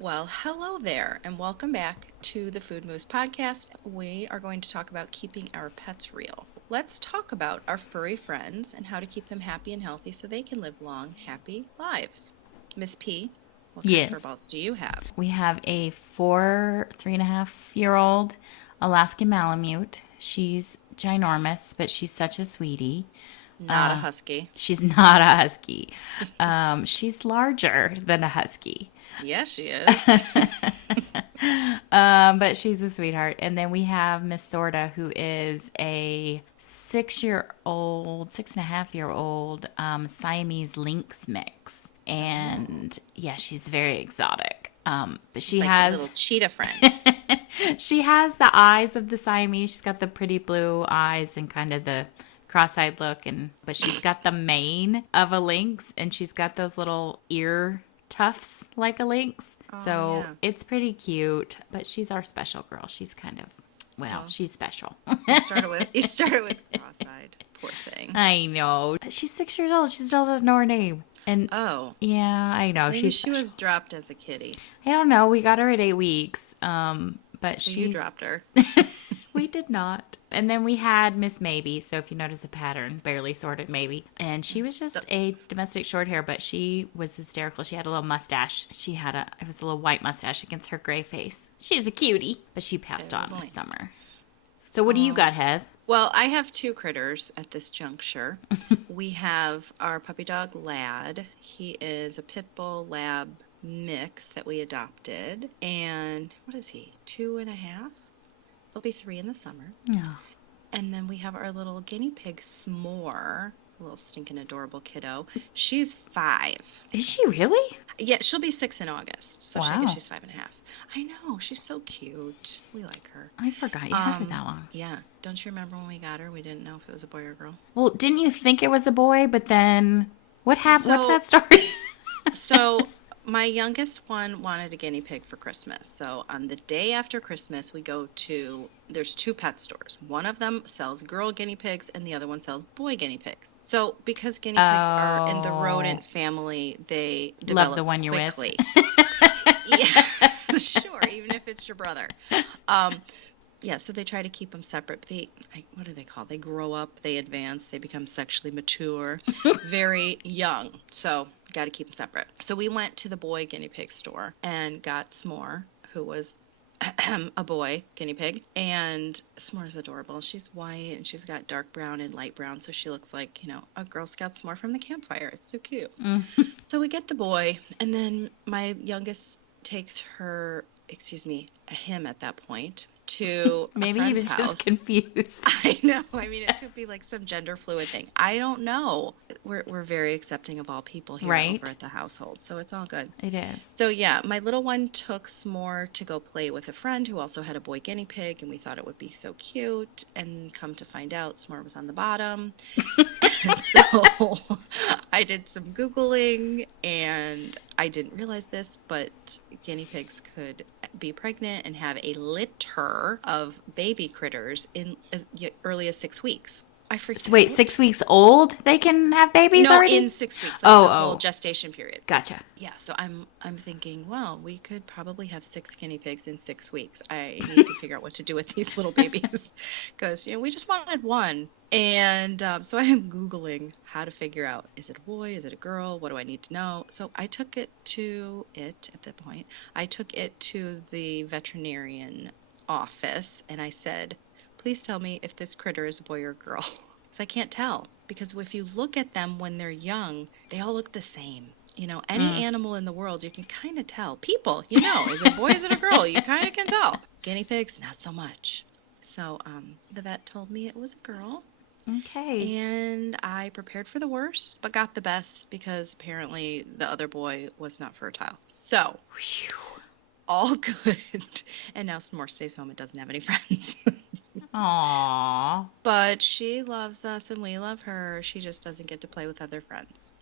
Well, hello there, and welcome back to the Food Moose podcast. We are going to talk about keeping our pets real. Let's talk about our furry friends and how to keep them happy and healthy so they can live long, happy lives. Miss P, what kind of Yes. fur balls do you have? We have a 3.5-year-old Alaskan Malamute. She's ginormous, but she's such a sweetie. Not a husky. She's not a husky. She's larger than a husky. Yes, she is. But she's a sweetheart. And then we have Miss Sorda, who is a 6.5-year-old Siamese lynx mix. And yeah, she's very exotic. But she Like a has little cheetah friend. she has the eyes of the Siamese. She's got the pretty blue eyes and kind of the cross-eyed look, but she's got the mane of a lynx, and she's got those little ear tufts like a lynx. So yeah. it's pretty cute, but she's our special girl. She's kind of, she's special. You started with cross-eyed. Poor thing. I know. She's 6 years old. She still doesn't know her name. And Oh, yeah, I know. maybe She's she was dropped as a kitty. I don't know. We got her at 8 weeks. But So she you dropped her. We did not. And then we had Miss Maybe. So if you notice a pattern, barely sorted Maybe. And she was just a domestic short hair, but she was hysterical. She had a little mustache. It was a little white mustache against her gray face. She's a cutie, but she passed on this summer. So what do you got, Heath? Well, I have two critters at this juncture. We have our puppy dog, Lad. He is a pit bull lab mix that we adopted. And what is he? 2.5? He'll be 3 in the summer. Yeah. And then we have our little guinea pig, S'more. A little stinking adorable kiddo. She's 5. Is she really? Yeah, she'll be 6 in August. So I Wow. guess she's 5.5. I know. She's so cute. We like her. I forgot you had her that long. Yeah. Don't you remember when we got her? We didn't know if it was a boy or a girl. Well, didn't you think it was a boy, but then what happened? So- What's that story? So my youngest one wanted a guinea pig for Christmas. So on the day after Christmas, there's 2 pet stores. One of them sells girl guinea pigs and the other one sells boy guinea pigs. So because guinea pigs are in the rodent family, they develop Love the one you're quickly. with. Yeah, sure, even if it's your brother. Yeah, so they try to keep them separate. What do they call? They grow up, they advance, they become sexually mature, very young. So got to keep them separate. So we went to the boy guinea pig store and got S'more, who was a boy guinea pig. And S'more's adorable. She's white and she's got dark brown and light brown, so she looks like, a Girl Scout s'more from the campfire. It's so cute. So we get the boy, and then my youngest takes him at that point, to Maybe a he friend's was house. just confused. I know. I mean, it could be like some gender fluid thing. I don't know. We're very accepting of all people here Right. over at the household, so it's all good. It is. So yeah, my little one took S'more to go play with a friend who also had a boy guinea pig, and we thought it would be so cute. And come to find out, S'more was on the bottom. And so I did some Googling, and I didn't realize this, but guinea pigs could be pregnant and have a litter of baby critters in as early as 6 weeks. I forget. Wait, 6 weeks old? They can have babies No, already? in 6 weeks. Like Oh, the whole oh. gestation period. Gotcha. Yeah, so I'm thinking, well, we could probably have 6 guinea pigs in 6 weeks. I need to figure out what to do with these little babies because we just wanted one. And so I am Googling how to figure out, is it a boy, is it a girl, what do I need to know? So I took it to the veterinarian office, and I said, please tell me if this critter is a boy or a girl. Because I can't tell. Because if you look at them when they're young, they all look the same. Any animal in the world, you can kind of tell. People, is it a boy, is it a girl? You kind of can tell. Guinea pigs, not so much. So the vet told me it was a girl. Okay. And I prepared for the worst, but got the best because apparently the other boy was not fertile. So, all good. And now S'more stays home and doesn't have any friends. Aww. But she loves us and we love her. She just doesn't get to play with other friends.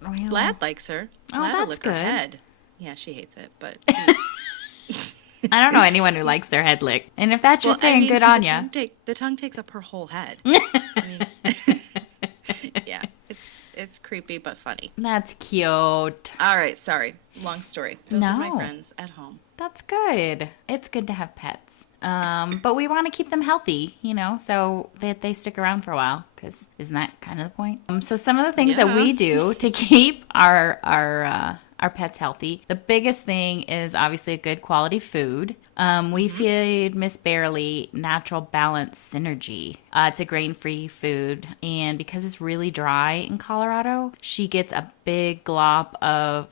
Well, Lad likes her. Oh, Lad will that's lick her good. head. Yeah, she hates it, but... I don't know anyone who likes their head licked. And if that's your thing, good on ya. The tongue takes up her whole head. I mean, yeah, It's creepy but funny. That's cute. All right, sorry. Long story. Those are my No. friends at home. That's good. It's good to have pets. But we want to keep them healthy, so that they stick around for a while, because isn't that kind of the point? So some of the things that we do to keep our pets healthy, the biggest thing is obviously a good quality food. We feed Miss Barely Natural Balance Synergy. It's a grain-free food, and because it's really dry in Colorado, she gets a big glop of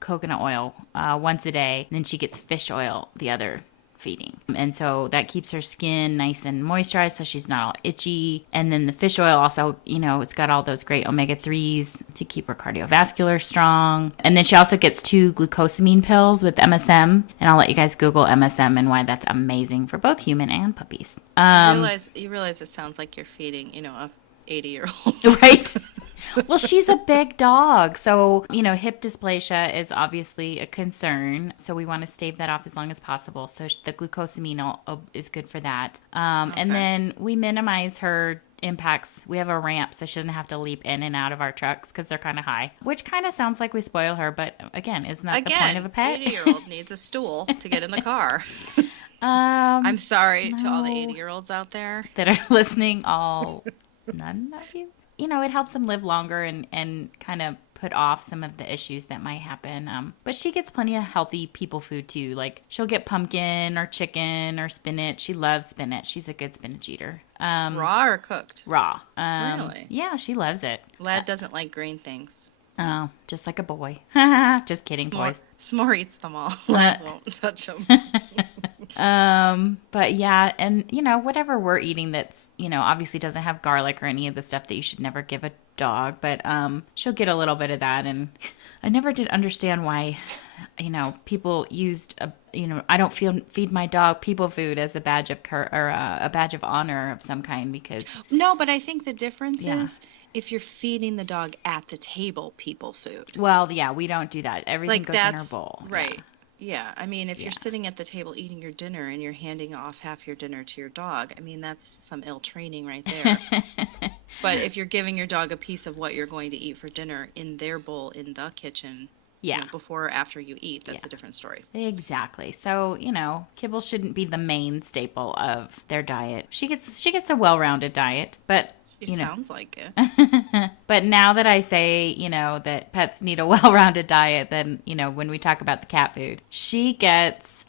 coconut oil once a day, and then she gets fish oil the other feeding. And so that keeps her skin nice and moisturized so she's not all itchy. And then the fish oil also, it's got all those great omega-3s to keep her cardiovascular strong. And then she also gets 2 glucosamine pills with MSM. And I'll let you guys Google MSM and why that's amazing for both human and puppies. You realize it sounds like you're feeding, a 80-year-old. Right? Well, she's a big dog. So, hip dysplasia is obviously a concern. So we want to stave that off as long as possible. So the glucosamine is good for that. And then we minimize her impacts. We have a ramp so she doesn't have to leap in and out of our trucks because they're kind of high, which kind of sounds like we spoil her. But again, isn't that the point of a pet? 80-year-old needs a stool to get in the car. I'm sorry to all the 80-year-olds out there that are listening. None of you. It helps them live longer and kind of put off some of the issues that might happen. But she gets plenty of healthy people food too. Like she'll get pumpkin or chicken or spinach. She loves spinach. She's a good spinach eater. Raw or cooked? Raw. Really? Yeah, she loves it. Lad doesn't like green things. Oh, just like a boy. Just kidding, boys. S'more eats them all. Lad won't touch them. But yeah, and whatever we're eating that's, obviously doesn't have garlic or any of the stuff that you should never give a dog, but she'll get a little bit of that. And I never did understand why, people used I don't feed my dog people food as a badge of a badge of honor of some kind, because no, but I think the difference is if you're feeding the dog at the table people food. Well, yeah, we don't do that. Everything goes in her bowl. Right. Yeah, I mean, if you're sitting at the table eating your dinner and you're handing off half your dinner to your dog, I mean, that's some ill training right there. But if you're giving your dog a piece of what you're going to eat for dinner in their bowl in the kitchen, before or after you eat, that's a different story. Exactly. So, kibble shouldn't be the main staple of their diet. She gets a well-rounded diet, but She sounds like it. But now that I say, that pets need a well-rounded diet, then, when we talk about the cat food, she gets,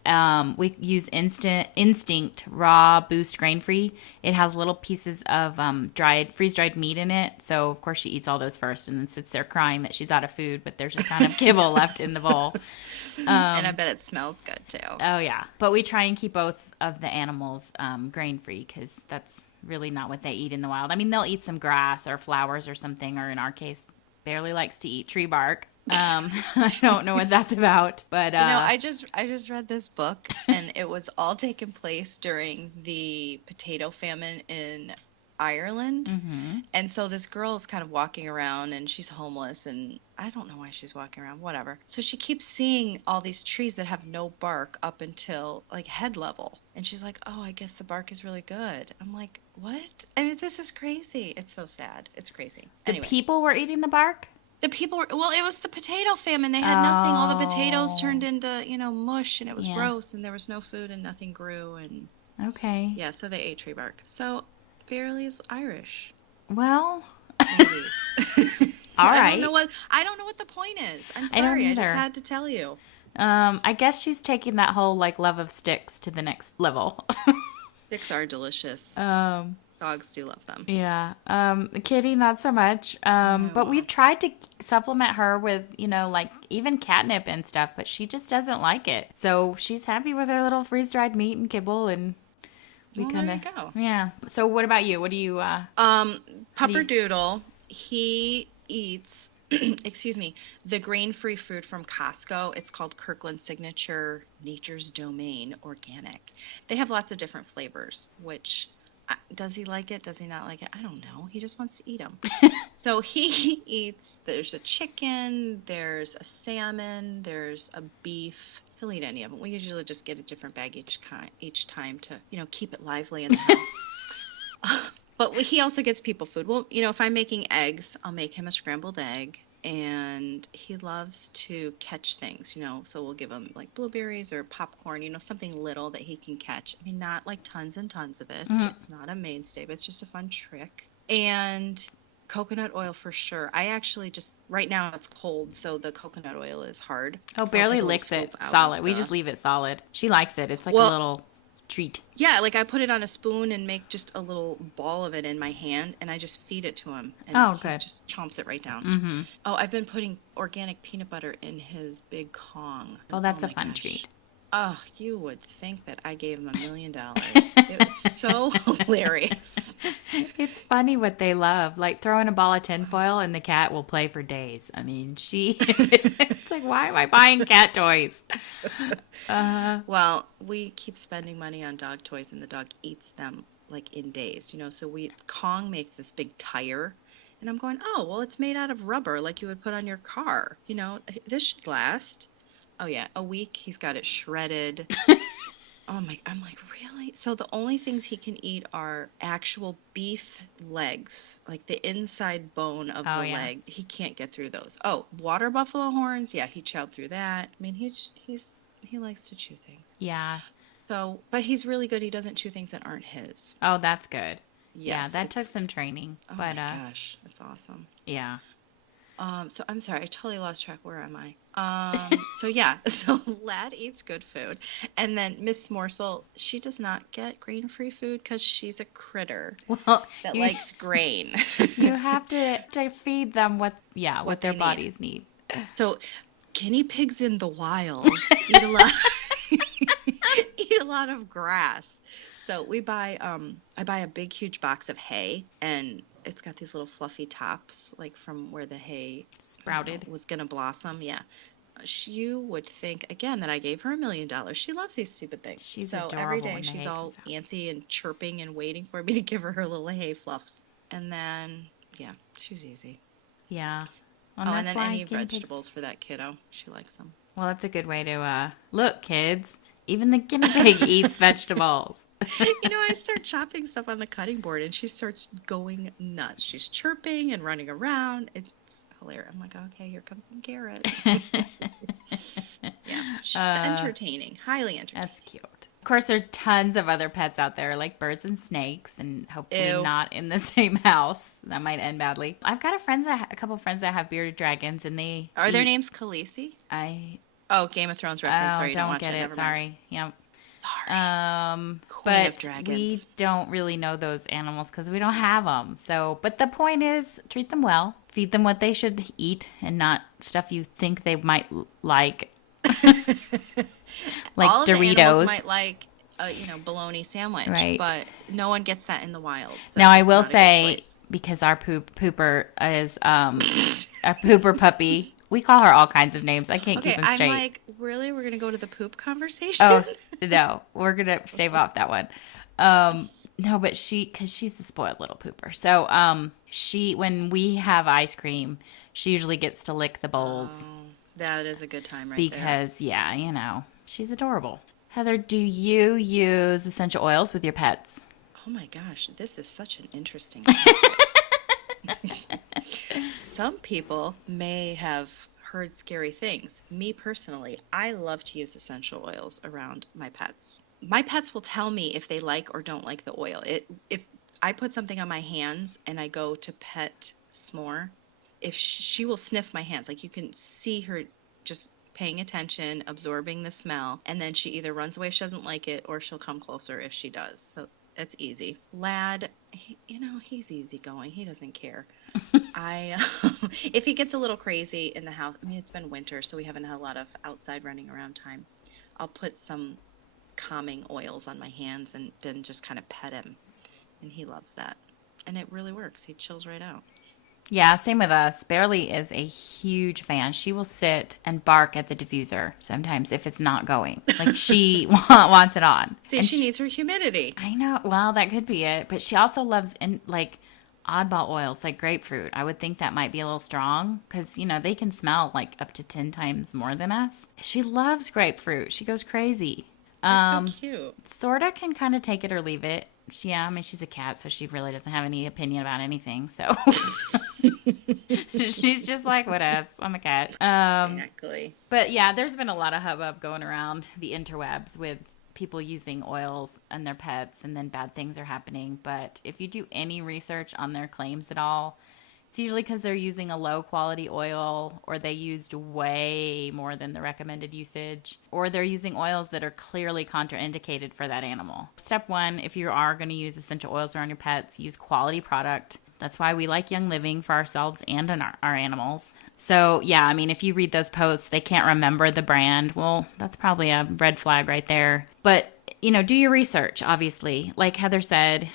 we use Instinct Raw Boost Grain-Free. It has little pieces of freeze-dried meat in it. So, of course, she eats all those first and then sits there crying that she's out of food, but there's a ton of kibble left in the bowl. And I bet it smells good, too. Oh, yeah. But we try and keep both of the animals grain-free because that's really not what they eat in the wild. I mean, they'll eat some grass or flowers or something, or in our case, Barely likes to eat tree bark. I don't know what that's about, but I just read this book, and it was all taking place during the potato famine in Ireland. Mm-hmm. And so this girl is kind of walking around, and she's homeless, and I don't know why she's walking around, whatever. So she keeps seeing all these trees that have no bark up until like head level. And she's like, oh, I guess the bark is really good. I'm like, what? I mean, this is crazy. It's so sad. It's crazy. The people were eating the bark? The people were, well, it was the potato famine. They had nothing. All the potatoes turned into, mush, and it was gross, and there was no food, and nothing grew. And okay. Yeah, so they ate tree bark. So Barely is Irish. Well, maybe. All right. I don't know what the point is. I'm sorry. I just had to tell you. I guess she's taking that whole love of sticks to the next level. Sticks are delicious. Dogs do love them. Yeah. Kitty, not so much. But we've tried to supplement her with, even catnip and stuff, but she just doesn't like it. So she's happy with her little freeze-dried meat and kibble, and we there you go. Yeah. So what about you? What do you Pupperdoodle, he eats the grain-free food from Costco. It's called Kirkland Signature Nature's Domain Organic. They have lots of different flavors, which does he like it? Does he not like it? I don't know. He just wants to eat them. So he eats, there's a chicken, there's a salmon, there's a beef. He'll eat any of them. We usually just get a different bag each time to, keep it lively in the house. But he also gets people food. Well, if I'm making eggs, I'll make him a scrambled egg. And he loves to catch things, so we'll give him like blueberries or popcorn, something little that he can catch. I mean, not like tons and tons of it. It's not a mainstay, but it's just a fun trick. And coconut oil for sure. I actually right now it's cold, so the coconut oil is hard. Oh, barely licks it solid. We just leave it solid. She likes it. It's like a little treat. Yeah, like I put it on a spoon and make just a little ball of it in my hand, and I just feed it to him. And he just chomps it right down. Mm-hmm. Oh, I've been putting organic peanut butter in his big Kong. Oh, that's a fun treat. Oh, you would think that I gave him $1 million. It was so hilarious. It's funny what they love. Like throwing a ball of tinfoil and the cat will play for days. I mean, it's like, why am I buying cat toys? Well, we keep spending money on dog toys and the dog eats them like in days, so Kong makes this big tire. And I'm going, oh, well, it's made out of rubber like you would put on your car. This should last. Oh, yeah, a week, he's got it shredded. I'm like, really? So the only things he can eat are actual beef legs, like the inside bone of the leg. He can't get through those. Oh, water buffalo horns. Yeah, he chowed through that. I mean, he likes to chew things. Yeah. So, but he's really good. He doesn't chew things that aren't his. Oh, that's good. Yes, yeah, that took some training. Oh but, my gosh, that's awesome. Yeah. So I'm sorry, I totally lost track. Where am I? So Lad eats good food. And then Miss Morsel, she does not get grain-free food because she's a critter that likes grain. You have to feed them what their bodies need. So guinea pigs in the wild eat a lot of grass. So I buy a big, huge box of hay, and it's got these little fluffy tops, like from where the hay sprouted was going to blossom. Yeah. You would think, again, that I gave her $1 million. She loves these stupid things. She's so every day she's all antsy and chirping and waiting for me to give her little hay fluffs. And then, yeah, she's easy. Yeah. Well, and then any vegetables for that kiddo. She likes them. Well, that's a good way to, look, kids, even the guinea pig eats vegetables. I start chopping stuff on the cutting board, and she starts going nuts. She's chirping and running around. It's hilarious. I'm like, okay, here comes some carrots. Yeah, entertaining, highly entertaining. That's cute. Of course, there's tons of other pets out there, like birds and snakes, and hopefully not in the same house. That might end badly. I've got a couple of friends that have bearded dragons, and they are their names Khaleesi? Oh, Game of Thrones reference. Sorry, don't watch get it. Never Sorry. Yep. Sorry. Queen of Dragons. We don't really know those animals because we don't have them. So, but the point is, treat them well, feed them what they should eat, and not stuff you think they might like, like all Doritos. Of the animals might like bologna sandwich, right. But no one gets that in the wild. So now I will say, because our pooper is a pooper puppy. We call her all kinds of names. I can't keep them straight. I'm like, really? We're going to go to the poop conversation? Oh, no. We're going to stave off that one. No, but because she's the spoiled little pooper. So when we have ice cream, she usually gets to lick the bowls. Oh, that is a good time because, she's adorable. Heather, do you use essential oils with your pets? Oh, my gosh. This is such an interesting topic. Some people may have heard scary things. Me personally, I love to use essential oils around my pets. My pets will tell me if they like or don't like the oil. If I put something on my hands and I go to pet S'more, if she will sniff my hands, like you can see her just paying attention, absorbing the smell, and then she either runs away if she doesn't like it or she'll come closer if she does. So it's easy. Lad, he's easygoing. He doesn't care. If he gets a little crazy in the house, I mean, it's been winter, so we haven't had a lot of outside running around time. I'll put some calming oils on my hands and then just kind of pet him. And he loves that. And it really works. He chills right out. Yeah, same with us. Barely is a huge fan. She will sit and bark at the diffuser sometimes if it's not going. Like she wants it on. See, and she needs her humidity. I know. Well, that could be it. But she also loves oddball oils like grapefruit. I would think that might be a little strong because, they can smell like up to 10 times more than us. She loves grapefruit. She goes crazy. That's so cute. Sorta can kind of take it or leave it. Yeah, I mean, she's a cat, so she really doesn't have any opinion about anything. So she's just like, whatevs. I'm a cat. Exactly. But yeah, there's been a lot of hubbub going around the interwebs with people using oils and their pets, and then bad things are happening. But if you do any research on their claims at all, it's usually because they're using a low quality oil, or they used way more than the recommended usage, or they're using oils that are clearly contraindicated for that animal. Step one, if you are going to use essential oils around your pets, use quality product. That's why we like Young Living for ourselves and in our animals. So yeah, I mean, if you read those posts, they can't remember the brand. Well, that's probably a red flag right there. But do your research, obviously. Like Heather said,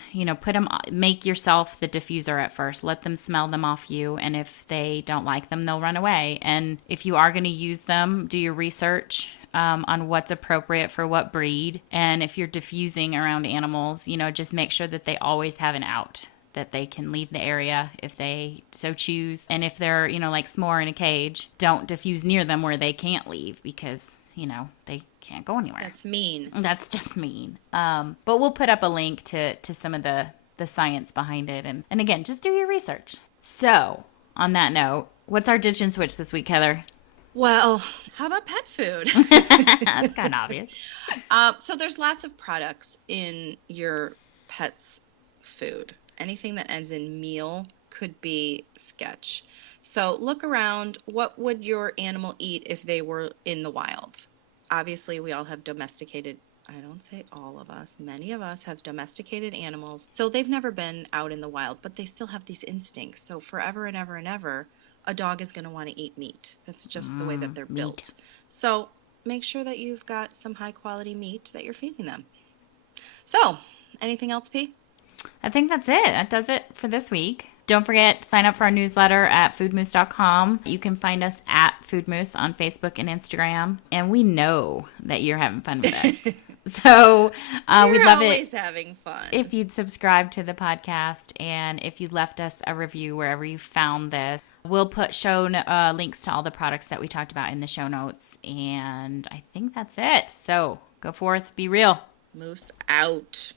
make yourself the diffuser at first. Let them smell them off you. And if they don't like them, they'll run away. And if you are going to use them, do your research on what's appropriate for what breed. And if you're diffusing around animals, just make sure that they always have an out, that they can leave the area if they so choose. And if they're, like S'more in a cage, don't diffuse near them where they can't leave, because they can't go anywhere. That's mean. That's just mean. But we'll put up a link to some of the science behind it. And again, just do your research. So, on that note, what's our ditch and switch this week, Heather? Well, how about pet food? That's kind of obvious. So there's lots of products in your pet's food. Anything that ends in meal could be sketch. So look around. What would your animal eat if they were in the wild? Obviously, we all have domesticated, I don't say all of us, many of us have domesticated animals. So they've never been out in the wild, but they still have these instincts. So forever and ever and ever, a dog is going to want to eat meat. That's just the way that they're built. So make sure that you've got some high quality meat that you're feeding them. So, anything else, P? I think that's it. That does it for this week. Don't forget, sign up for our newsletter at foodmoose.com. You can find us at Foodmoose on Facebook and Instagram. And we know that you're having fun with us. So we'd love it. We're always having fun. If you'd subscribe to the podcast, and if you left us a review wherever you found this. We'll put links to all the products that we talked about in the show notes. And I think that's it. So go forth, be real. Moose out.